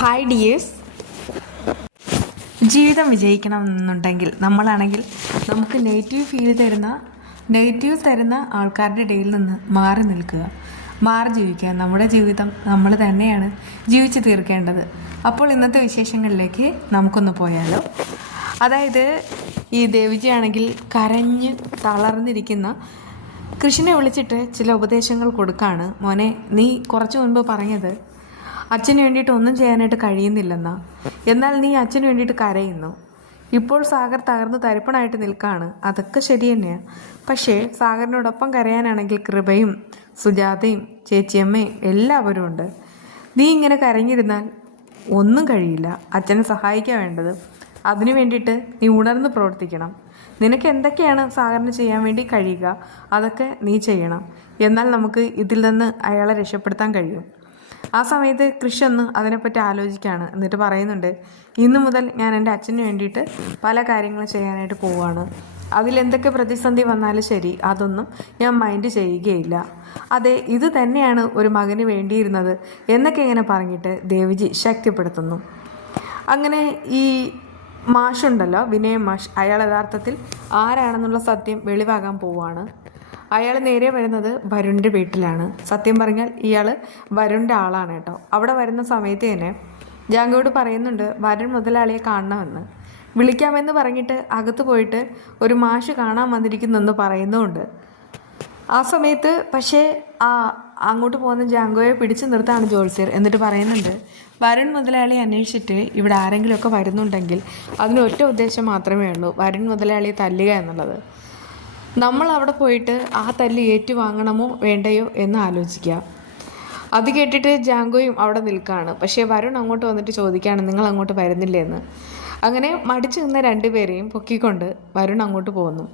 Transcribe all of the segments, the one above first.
Hi dears. ജീവിതം വിജയിക്കണം എന്നുണ്ടെങ്കിൽ നമ്മളാണെങ്കിൽ നമുക്ക് നെഗറ്റീവ് തരുന്ന ആൾക്കാരുടെ ഇടയിൽ നിന്ന് മാറി നിൽക്കുക, മാറി ജീവിക്കുക. നമ്മുടെ ജീവിതം നമ്മൾ തന്നെയാണ് ജീവിച്ചു തീർക്കേണ്ടത്. അപ്പോൾ ഇന്നത്തെ വിശേഷങ്ങളിലേക്ക് നമുക്കൊന്ന് പോയാലോ. അതായത് ഈ ദേവിജി ആണെങ്കിൽ കരഞ്ഞ് തളർന്നിരിക്കുന്ന കൃഷ്ണനെ വിളിച്ചിട്ട് ചില ഉപദേശങ്ങൾ കൊടുക്കാണ്. മോനെ, നീ കുറച്ചു മുൻപ് പറഞ്ഞത് അച്ഛന് വേണ്ടിയിട്ട് ഒന്നും ചെയ്യാനായിട്ട് കഴിയുന്നില്ലെന്നാ. എന്നാൽ നീ അച്ഛന് വേണ്ടിയിട്ട് കരയുന്നു. ഇപ്പോൾ സാഗർ തകർന്ന് തരിപ്പണായിട്ട് നിൽക്കുകയാണ്. അതൊക്കെ ശരി തന്നെയാണ്. പക്ഷേ സാഗറിനോടൊപ്പം കരയാനാണെങ്കിൽ കൃപയും സുജാതയും ചേച്ചിയമ്മയും എല്ലാവരും ഉണ്ട്. നീ ഇങ്ങനെ കരഞ്ഞിരുന്നാൽ ഒന്നും കഴിയില്ല. അച്ഛനെ സഹായിക്കാൻ വേണ്ടത്. അതിനു വേണ്ടിയിട്ട് നീ ഉണർന്ന് പ്രവർത്തിക്കണം. നിനക്ക് എന്തൊക്കെയാണ് സാഗറിന് ചെയ്യാൻ വേണ്ടി കഴിയുക, അതൊക്കെ നീ ചെയ്യണം. എന്നാൽ നമുക്ക് ഇതിൽ നിന്ന് അയാളെ രക്ഷപ്പെടുത്താൻ കഴിയും. ആ സമയത്ത് കൃഷി ഒന്ന് അതിനെപ്പറ്റി ആലോചിക്കുകയാണ്. എന്നിട്ട് പറയുന്നുണ്ട്, ഇന്നു മുതൽ ഞാൻ എൻ്റെ അച്ഛന് വേണ്ടിയിട്ട് പല കാര്യങ്ങളും ചെയ്യാനായിട്ട് പോവുകയാണ്. അതിലെന്തൊക്കെ പ്രതിസന്ധി വന്നാലും ശരി, അതൊന്നും ഞാൻ മൈൻഡ് ചെയ്യുകയില്ല. അതെ, ഇത് തന്നെയാണ് ഒരു മകന് വേണ്ടിയിരുന്നത് എന്നൊക്കെ ഇങ്ങനെ പറഞ്ഞിട്ട് ദേവിജി ശക്തിപ്പെടുത്തുന്നു. അങ്ങനെ ഈ മാഷുണ്ടല്ലോ, വിനയൻ മാഷ്, അയാൾ യഥാർത്ഥത്തിൽ ആരാണെന്നുള്ള സത്യം വെളിവാകാൻ പോവുകയാണ്. അയാൾ നേരെ വരുന്നത് വരുണിൻ്റെ വീട്ടിലാണ്. സത്യം പറഞ്ഞാൽ ഇയാൾ വരുണിൻ്റെ ആളാണ് കേട്ടോ. അവിടെ വരുന്ന സമയത്ത് തന്നെ ജാങ്കോട് പറയുന്നുണ്ട് വരുൺ മുതലാളിയെ കാണണമെന്ന്. വിളിക്കാമെന്ന് പറഞ്ഞിട്ട് അകത്ത് പോയിട്ട് ഒരു മാഷ് കാണാൻ വന്നിരിക്കുന്നെന്ന് പറയുന്നുമുണ്ട്. ആ സമയത്ത് പക്ഷേ അങ്ങോട്ട് പോകുന്ന ജാങ്കോയെ പിടിച്ചു നിർത്താണ് ജോത്സ്യർ. എന്നിട്ട് പറയുന്നുണ്ട്, വരുൺ മുതലാളിയെ അന്വേഷിച്ചിട്ട് ഇവിടെ ആരെങ്കിലുമൊക്കെ വരുന്നുണ്ടെങ്കിൽ അതിന് ഒറ്റ ഉദ്ദേശം മാത്രമേ ഉള്ളൂ, വരുൺ മുതലാളിയെ തല്ലുക എന്നുള്ളത്. നമ്മൾ അവിടെ പോയിട്ട് ആ തല്ല് ഏറ്റുവാങ്ങണമോ വേണ്ടയോ എന്ന് ആലോചിക്കുക. അത് കേട്ടിട്ട് ജാങ്കോയും അവിടെ നിൽക്കുകയാണ്. പക്ഷേ വരുൺ അങ്ങോട്ട് വന്നിട്ട് ചോദിക്കുകയാണ്, നിങ്ങൾ അങ്ങോട്ട് വരുന്നില്ലേ എന്ന്. അങ്ങനെ മടിച്ചു നിന്ന രണ്ടുപേരെയും പൊക്കിക്കൊണ്ട് വരുൺ അങ്ങോട്ട് പോകുന്നു.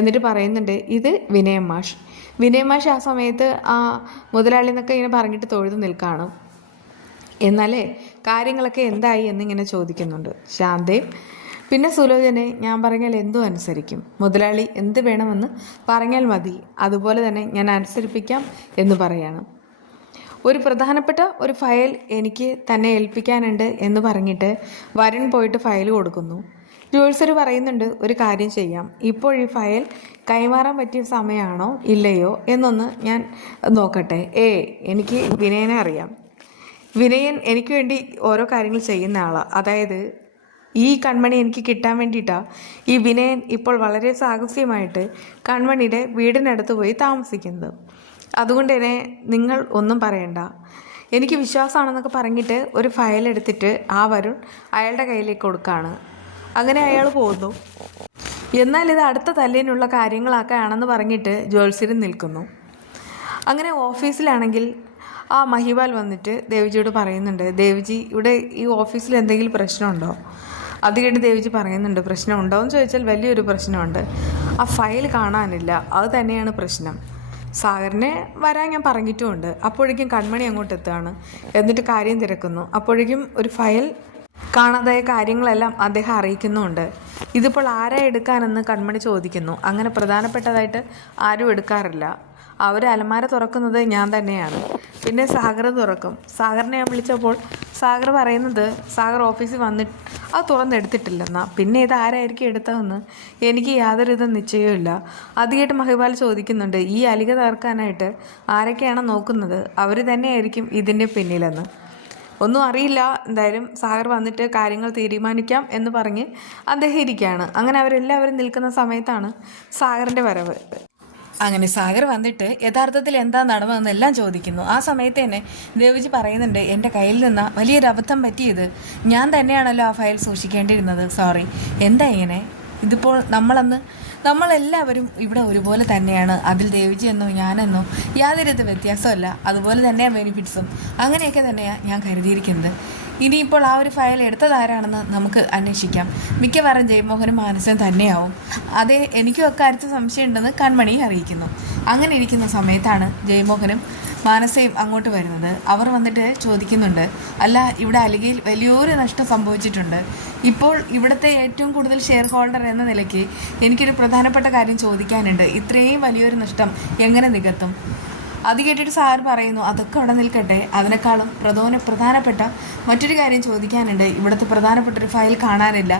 എന്നിട്ട് പറയുന്നുണ്ട്, ഇത് വിനയൻ മാഷ്. വിനയൻ മാഷ് ആ സമയത്ത് ആ മുതലാളി എന്നൊക്കെ ഇങ്ങനെ പറഞ്ഞിട്ട് തൊഴുതു നിൽക്കുകയാണ്. എന്നാലേ കാര്യങ്ങളൊക്കെ എന്തായി എന്നിങ്ങനെ ചോദിക്കുന്നുണ്ട്. ശാന്തയും പിന്നെ സുലോചനെ, ഞാൻ പറഞ്ഞാൽ എന്തും അനുസരിക്കും. മുതലാളി എന്ത് വേണമെന്ന് പറഞ്ഞാൽ മതി, അതുപോലെ തന്നെ ഞാൻ അനുസരിപ്പിക്കാം എന്ന് പറയാണ്. ഒരു പ്രധാനപ്പെട്ട ഒരു ഫയൽ എനിക്ക് തന്നെ ഏൽപ്പിക്കാനുണ്ട് എന്ന് പറഞ്ഞിട്ട് വരുൺ പോയിട്ട് ഫയൽ കൊടുക്കുന്നു. ജോത്സ്യർ പറയുന്നുണ്ട്, ഒരു കാര്യം ചെയ്യാം, ഇപ്പോൾ ഈ ഫയൽ കൈമാറാൻ പറ്റിയ സമയമാണോ ഇല്ലയോ എന്നൊന്ന് ഞാൻ നോക്കട്ടെ. എനിക്ക് വിനയനെ അറിയാം. വിനയൻ എനിക്ക് വേണ്ടി ഓരോ കാര്യങ്ങൾ ചെയ്യുന്ന ആളാണ്. അതായത് ഈ കൺമണി എനിക്ക് കിട്ടാൻ വേണ്ടിയിട്ടാണ് ഈ വിനയൻ ഇപ്പോൾ വളരെ സാഹസ്യമായിട്ട് കൺമണിയുടെ വീടിനടുത്ത് പോയി താമസിക്കുന്നത്. അതുകൊണ്ട് തന്നെ നിങ്ങൾ ഒന്നും പറയണ്ട, എനിക്ക് വിശ്വാസമാണെന്നൊക്കെ പറഞ്ഞിട്ട് ഒരു ഫയൽ എടുത്തിട്ട് ആ വരുൺ അയാളുടെ കയ്യിലേക്ക് കൊടുക്കുകയാണ്. അങ്ങനെ അയാൾ പോകുന്നു. എന്നാൽ ഇത് അടുത്ത തല്ലിനുള്ള കാര്യങ്ങളൊക്കെയാണെന്ന് പറഞ്ഞിട്ട് ജോത്സ്യർ നിൽക്കുന്നു. അങ്ങനെ ഓഫീസിലാണെങ്കിൽ ആ മഹിപാൽ വന്നിട്ട് ദേവിജിയോട് പറയുന്നുണ്ട്, ദേവിജി ഇവിടെ ഈ ഓഫീസിൽ എന്തെങ്കിലും പ്രശ്നമുണ്ടോ? അത് കേട്ട് ദേവിജി പറയുന്നുണ്ട്, പ്രശ്നമുണ്ടോ എന്ന് ചോദിച്ചാൽ വലിയൊരു പ്രശ്നമുണ്ട്. ആ ഫയൽ കാണാനില്ല, അത് തന്നെയാണ് പ്രശ്നം. സാഗറിനെ വരാൻ ഞാൻ പറഞ്ഞിട്ടുമുണ്ട്. അപ്പോഴേക്കും കൺമണി അങ്ങോട്ട് എത്തുകയാണ്. എന്നിട്ട് കാര്യം തിരക്കുന്നു. അപ്പോഴേക്കും ഒരു ഫയൽ കാണാതായ കാര്യങ്ങളെല്ലാം അദ്ദേഹം അറിയിക്കുന്നുമുണ്ട്. ഇതിപ്പോൾ ആരാ എടുക്കാനെന്ന് കൺമണി ചോദിക്കുന്നു. അങ്ങനെ പ്രധാനപ്പെട്ടതായിട്ട് ആരും എടുക്കാറില്ല. അവർ അലമാര തുറക്കുന്നത് ഞാൻ തന്നെയാണ്. പിന്നെ സാഗർ തുറക്കും. സാഗറിനെ ഞാൻ വിളിച്ചപ്പോൾ സാഗർ പറയുന്നത് സാഗർ ഓഫീസിൽ വന്നിട്ട് അത് തുറന്നെടുത്തിട്ടില്ലെന്നാ. പിന്നെ ഇത് ആരായിരിക്കും എടുത്തതെന്ന് എനിക്ക് യാതൊരുവിധ നിശ്ചയവുമില്ല. അത് കേട്ട് മഹിപാൽ ചോദിക്കുന്നുണ്ട്, ഈ അലിക തകർക്കാനായിട്ട് ആരൊക്കെയാണ് നോക്കുന്നത്, അവർ തന്നെയായിരിക്കും ഇതിൻ്റെ പിന്നിലെന്ന്. ഒന്നും അറിയില്ല, എന്തായാലും സാഗർ വന്നിട്ട് കാര്യങ്ങൾ തീരുമാനിക്കാം എന്ന് പറഞ്ഞ് അദ്ദേഹം ഇരിക്കുകയാണ്. അങ്ങനെ അവരെല്ലാവരും നിൽക്കുന്ന സമയത്താണ് സാഗറിൻ്റെ വരവ്. അങ്ങനെ സാഗർ വന്നിട്ട് യഥാർത്ഥത്തിൽ എന്താ നടന്നതെന്നെല്ലാം ചോദിക്കുന്നു. ആ സമയത്ത് തന്നെ ദേവിജി പറയുന്നുണ്ട്, എൻ്റെ കയ്യിൽ നിന്ന് വലിയൊരു അബദ്ധം പറ്റിയത്, ഞാൻ തന്നെയാണല്ലോ ആ ഫയൽ സൂക്ഷിക്കേണ്ടിയിരുന്നത്. സോറി. എന്താ ഇങ്ങനെ? ഇതിപ്പോൾ നമ്മളെല്ലാവരും ഇവിടെ ഒരുപോലെ തന്നെയാണ്. അതിൽ ദേവിജി എന്നോ ഞാനെന്നോ യാതൊരു വ്യത്യാസമല്ല. അതുപോലെ തന്നെയാണ് ബെനിഫിറ്റ്സും. അങ്ങനെയൊക്കെ തന്നെയാണ് ഞാൻ കരുതിയിരിക്കുന്നത്. ഇനിയിപ്പോൾ ആ ഒരു ഫയൽ എടുത്തതാരാണെന്ന് നമുക്ക് അന്വേഷിക്കാം. മിക്കവാറും ജയമോഹനും മാനസയും തന്നെയാവും. അതേ, എനിക്കും അക്കാര്യത്തിൽ സംശയമുണ്ടെന്ന് കൺമണി അറിയിക്കുന്നു. അങ്ങനെ ഇരിക്കുന്ന സമയത്താണ് ജയമോഹനും മാനസയും അങ്ങോട്ട് വരുന്നത്. അവർ വന്നിട്ട് ചോദിക്കുന്നുണ്ട്, അല്ല, ഇവിടെ അലികയിൽ വലിയൊരു നഷ്ടം സംഭവിച്ചിട്ടുണ്ട്. ഇപ്പോൾ ഇവിടുത്തെ ഏറ്റവും കൂടുതൽ ഷെയർ ഹോൾഡർ എന്ന നിലയ്ക്ക് എനിക്കൊരു പ്രധാനപ്പെട്ട കാര്യം ചോദിക്കാനുണ്ട്. ഇത്രയും വലിയൊരു നഷ്ടം എങ്ങനെ നികത്തും? അത് കേട്ടിട്ട് സാർ പറയുന്നു, അതൊക്കെ അവിടെ നിൽക്കട്ടെ, അതിനേക്കാളും പ്രധാനപ്പെട്ട മറ്റൊരു കാര്യം ചോദിക്കാനുണ്ട്. ഇവിടുത്തെ പ്രധാനപ്പെട്ട ഒരു ഫയൽ കാണാനില്ല.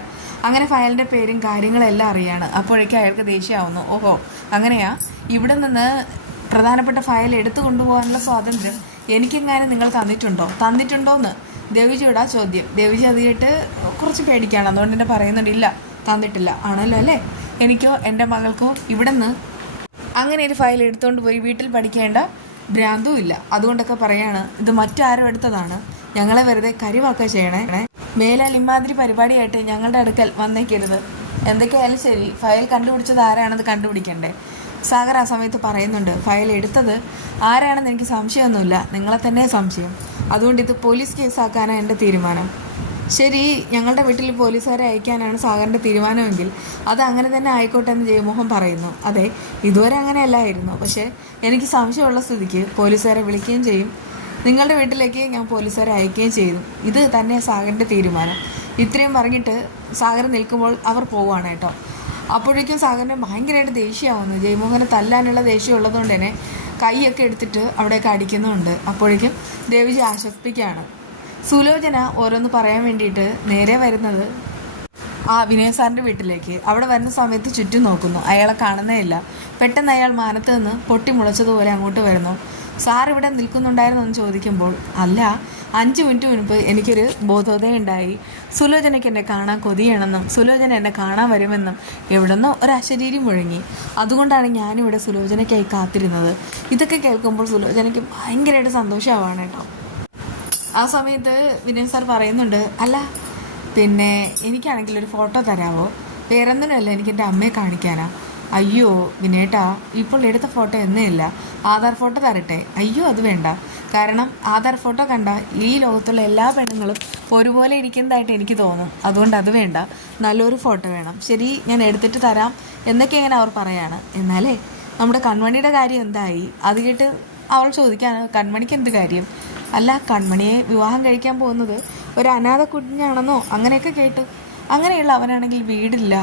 അങ്ങനെ ഫയലിൻ്റെ പേരും കാര്യങ്ങളെല്ലാം അറിയാണ്. അപ്പോഴേക്കും അയാൾക്ക് ദേഷ്യമാവുന്നു. ഓഹോ, അങ്ങനെയാ? ഇവിടെ നിന്ന് പ്രധാനപ്പെട്ട ഫയൽ എടുത്തു കൊണ്ടുപോകാനുള്ള സ്വാതന്ത്ര്യം എനിക്കെങ്ങാനും നിങ്ങൾ തന്നിട്ടുണ്ടോന്ന് ദേവിജിയോടാ ചോദ്യം. ദേവിജി അത് കേട്ട് കുറച്ച് പേടിക്കുകയാണ്. അതുകൊണ്ട് തന്നെ പറയുന്നുണ്ട്, ഇല്ല തന്നിട്ടില്ല. ആണല്ലോ അല്ലേ? എനിക്കോ എൻ്റെ മകൾക്കോ ഇവിടെ നിന്ന് അങ്ങനെ ഒരു ഫയൽ എടുത്തുകൊണ്ട് പോയി വീട്ടിൽ പഠിക്കേണ്ട ഭ്രാന്തും ഇല്ല. അതുകൊണ്ടൊക്കെ പറയാണ്, ഇത് മറ്റാരും എടുത്തതാണ്, ഞങ്ങളെ വെറുതെ കരിവാക്കുക ചെയ്യണേ. മേലാൽ ഇമാതിരി പരിപാടിയായിട്ട് ഞങ്ങളുടെ അടുക്കൽ വന്നേക്കരുത്. എന്തൊക്കെയായാലും ശരി, ഫയൽ കണ്ടുപിടിച്ചത് ആരാണെന്ന് കണ്ടുപിടിക്കണ്ടേ. സാഗർ ആ സമയത്ത് പറയുന്നുണ്ട്, ഫയൽ എടുത്തത് ആരാണെന്ന് എനിക്ക് സംശയമൊന്നുമില്ല, നിങ്ങളെ തന്നെ സംശയം. അതുകൊണ്ട് ഇത് പോലീസ് കേസാക്കാനാണ് എൻ്റെ തീരുമാനം. ശരി, ഞങ്ങളുടെ വീട്ടിൽ പോലീസുകാരെ അയക്കാനാണ് സാഗറിൻ്റെ തീരുമാനമെങ്കിൽ അത് അങ്ങനെ തന്നെ ആയിക്കോട്ടെ എന്ന് ജയമോഹൻ പറയുന്നു. അതെ, ഇതുവരെ അങ്ങനെയല്ലായിരുന്നു, പക്ഷേ എനിക്ക് സംശയമുള്ള സ്ഥിതിക്ക് പോലീസുകാരെ വിളിക്കുകയും ചെയ്യും, നിങ്ങളുടെ വീട്ടിലേക്ക് ഞാൻ പോലീസുകാരെ അയക്കുകയും ചെയ്തു. ഇത് തന്നെ സാഗറിൻ്റെ തീരുമാനം. ഇത്രയും പറഞ്ഞിട്ട് സാഗർ നിൽക്കുമ്പോൾ അവർ പോവുകയാണ് കേട്ടോ. അപ്പോഴേക്കും സാഗറിന് ഭയങ്കരമായിട്ട് ദേഷ്യമാവുന്നു. ജയമോഹനെ തല്ലാനുള്ള ദേഷ്യം ഉള്ളതുകൊണ്ട് തന്നെ കൈയൊക്കെ എടുത്തിട്ട് അവിടെയൊക്കെ അടിക്കുന്നുണ്ട്. അപ്പോഴേക്കും ദേവിജി ആശ്വസിപ്പിക്കുകയാണ്. സുലോചന ഓരോന്ന് പറയാൻ വേണ്ടിയിട്ട് നേരെ വരുന്നത് വിനയ സാറിൻ്റെ വീട്ടിലേക്ക്. അവിടെ വരുന്ന സമയത്ത് ചുറ്റും നോക്കുന്നു, അയാളെ കാണുന്നേ ഇല്ല. പെട്ടെന്ന് അയാൾ മാനത്ത് നിന്ന് പൊട്ടി മുളച്ചതുപോലെ അങ്ങോട്ട് വരുന്നു. സാർ ഇവിടെ നിൽക്കുന്നുണ്ടായിരുന്നു എന്ന് ചോദിക്കുമ്പോൾ, അല്ല, 5 മിനിറ്റ് മുൻപ് എനിക്കൊരു ബോധോദയം ഉണ്ടായി. സുലോചനയ്ക്ക് എന്നെ കാണാൻ കൊതിയണമെന്നും സുലോചന എന്നെ കാണാൻ വരുമെന്നും എവിടെന്നോ ഒരു അശരീരി മുഴങ്ങി. അതുകൊണ്ടാണ് ഞാനിവിടെ സുലോചനയ്ക്കായി കാത്തിരുന്നത്. ഇതൊക്കെ കേൾക്കുമ്പോൾ സുലോചനയ്ക്ക് ഭയങ്കരമായിട്ട് സന്തോഷമാവാണ് കേട്ടോ. ആ സമയത്ത് വിനയൻ സാർ പറയുന്നുണ്ട്, അല്ല പിന്നെ എനിക്കാണെങ്കിൽ ഒരു ഫോട്ടോ തരാമോ? വേറൊന്നിനല്ല, എനിക്ക് എൻ്റെ അമ്മയെ കാണിക്കാനാ. അയ്യോ വിനേട്ടാ, ഇപ്പോൾ എടുത്ത ഫോട്ടോ എന്നേ ഇല്ല, ആധാർ ഫോട്ടോ തരട്ടെ. അയ്യോ അത് വേണ്ട, കാരണം ആധാർ ഫോട്ടോ കണ്ട ഈ ലോകത്തുള്ള എല്ലാ പെണ്ണുങ്ങളും ഒരുപോലെ ഇരിക്കുന്നതായിട്ട് എനിക്ക് തോന്നും. അതുകൊണ്ട് അത് വേണ്ട, നല്ലൊരു ഫോട്ടോ വേണം. ശരി, ഞാൻ എടുത്തിട്ട് തരാം എന്നൊക്കെ ഇങ്ങനെ അവർ പറയാണ്. എന്നാലേ നമ്മുടെ കൺമണിയുടെ കാര്യം എന്തായി? അത് കേട്ട് അവൾ ചോദിക്കാണ്, കൺമണിക്ക് എന്ത് കാര്യം? അല്ല, കൺമണിയെ വിവാഹം കഴിക്കാൻ പോകുന്നത് ഒരു അനാഥ കുഞ്ഞാണെന്നോ അങ്ങനെയൊക്കെ കേട്ടു. അങ്ങനെയുള്ള അവനാണെങ്കിൽ വീടില്ല,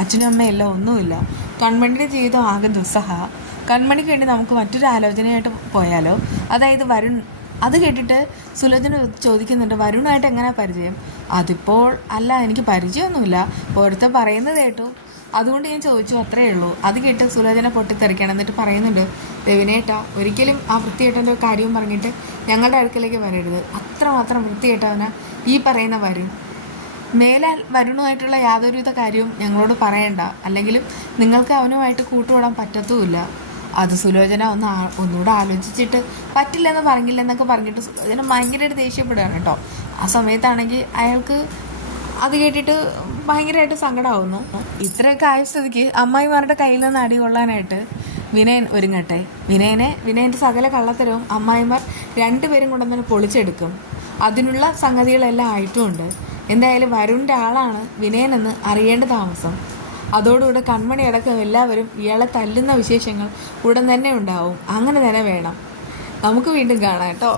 അച്ഛനും അമ്മയില്ല, ഒന്നുമില്ല. കൺമണിയുടെ ജീവിതം ആകെ ദുസ്സഹ. കൺമണിക്ക് വേണ്ടി നമുക്ക് മറ്റൊരു ആലോചനയായിട്ട് പോയാലോ? അതായത് വരുൺ. അത് കേട്ടിട്ട് സുലോചന ചോദിക്കുന്നുണ്ട്, വരുണായിട്ട് എങ്ങനെയാ പരിചയം? അതിപ്പോൾ അല്ല, എനിക്ക് പരിചയമൊന്നുമില്ല, ഓരോരുത്തർ പറയുന്നത് കേട്ടു, അതുകൊണ്ട് ഞാൻ ചോദിച്ചു, അത്രയേ ഉള്ളൂ. അത് കേട്ട് സുലോചന പൊട്ടിത്തെറിക്കണം. എന്നിട്ട് പറയുന്നുണ്ട്, രവിനേട്ടാ, ഒരിക്കലും ആ വൃത്തികെട്ടൻ്റെ കാര്യവും പറഞ്ഞിട്ട് ഞങ്ങളുടെ അടുക്കലേക്ക് വരരുത്. അത്രമാത്രം വൃത്തികെട്ടവനാ ഈ പറയുന്ന വരുൺ. മേലാൽ വരുണുമായിട്ടുള്ള യാതൊരുവിധ കാര്യവും ഞങ്ങളോട് പറയണ്ട, അല്ലെങ്കിലും നിങ്ങൾക്ക് അവനുമായിട്ട് കൂട്ടുകൂടാൻ പറ്റത്തുമില്ല. അത് സുലോചന ഒന്നുകൂടെ ആലോചിച്ചിട്ട് പറ്റില്ലെന്ന് പറഞ്ഞില്ലെന്നൊക്കെ പറഞ്ഞിട്ട് സുലോചന ഭയങ്കരമായിട്ട് ദേഷ്യപ്പെടുകയാണ് കേട്ടോ. ആ സമയത്താണെങ്കിൽ അയാൾക്ക് അത് കേട്ടിട്ട് ഭയങ്കരമായിട്ട് സങ്കടമാവുന്നു. ഇത്രയൊക്കെ ആയ സ്ഥിതിക്ക് അമ്മായിമാരുടെ കയ്യിൽ നിന്ന് അടി കൊള്ളാനായിട്ട് വിനയൻ ഒരുങ്ങട്ടെ. വിനയൻ്റെ സകല കള്ളത്തരവും അമ്മായിമാർ 2 പേരും കൊണ്ടുവന്ന് പൊളിച്ചെടുക്കും. അതിനുള്ള സംഗതികളെല്ലാം ആയിട്ടുമുണ്ട്. എന്തായാലും വരുണിൻ്റെ ആളാണ് വിനയനെന്ന് അറിയേണ്ട താമസം. അതോടുകൂടെ കൺമണി അടക്കം എല്ലാവരും ഇയാളെ തല്ലുന്ന വിശേഷങ്ങൾ ഉടൻ തന്നെ ഉണ്ടാവും. അങ്ങനെ തന്നെ വേണം. നമുക്ക് വീണ്ടും കാണാം കേട്ടോ.